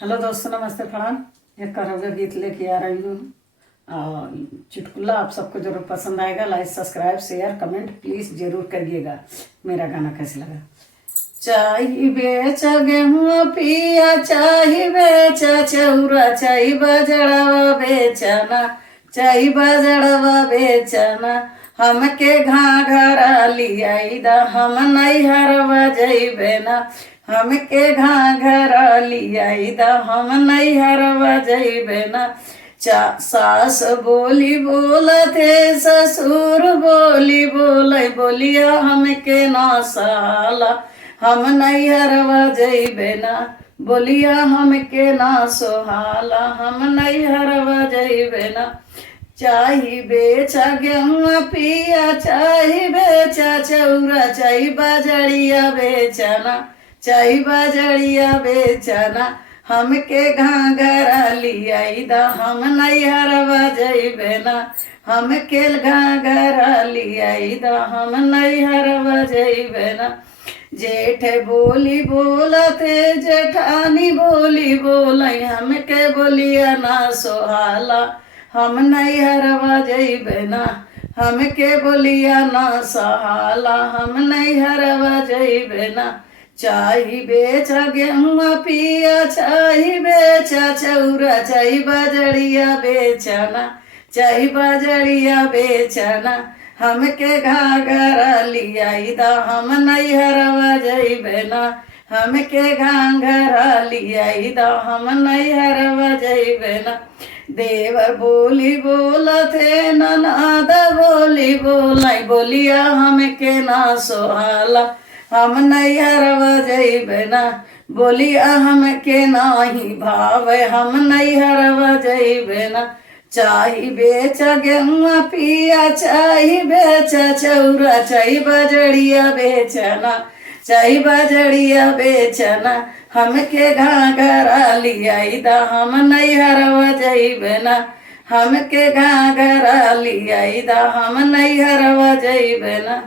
Hello दोस्तों, नमस्ते प्रणाम। एक करोगे गीत लेके आ रही हूँ। चुटकुला आप सबको जरूर पसंद आएगा। Like, subscribe, share, comment please जरूर करिएगा। मेरा गाना कैसे लगा? चाही बेच गेहुआ पिया, चाही बेच चौरा, चाही बजड़वा बेचना, चाही बजड़वा बेचना। हमके घाघरा लियाई दा, हम नैहरवा जइबे ना। हमके घाघरा लियाई दा, हम नैहरवा जइबे ना। सास बोली बोलते, ससुर बोली बोले, बोलिया हमके ना साला। हम नैहरवा जइबे ना, बोलिया हमके ना सोहाला। हम नैहरवा जइबे ना। चाही बेचा गेहुआ पिया, चाही बेचा चौरा, चाही बाजरिया बेचना, चाही बाजरिया बेचना। हमके घाघरा लियाई दा, हम नैहरवा जइबे ना। हमके घाघरा लियाई दा, हम नैहरवा जइबे ना। जेठ बोली बोलते, जेठानी बोली बोलाई, हमके बोलिया ना सोहाला। हम नैहरवा जइबे ना, हमके बोलिया ना सहाला। हम नैहरवा जइबे ना। चाही बेचा गेहुआ पिया, चाही बेचा चौरा, चाही बाजरिया बेचना, चाही बाजरिया बेचना। हमके घाघरा लियाई दा, हम नैहरवा जइबे ना। हमके घाघरा लियाई दा, हम नैहरवा जइबे ना। देवर बोली बोलते, ननद बोली बोलाई, बोलिया हमके ना सोहाला। हम नैहरवा जइबे ना, बोलिया हमके नाही भावे। हम नैहरवा जइबे ना। चाही बेचा गेहुआ पिया, चाही बेचा चौरा, चाही बजड़िया बेचना, चाही बजड़िया बेचना। हमके घाघरा लियाई दा, हम नैहरवा जइबे ना। हमके घाघरा लियाई दा, हम नैहरवा जइबे ना।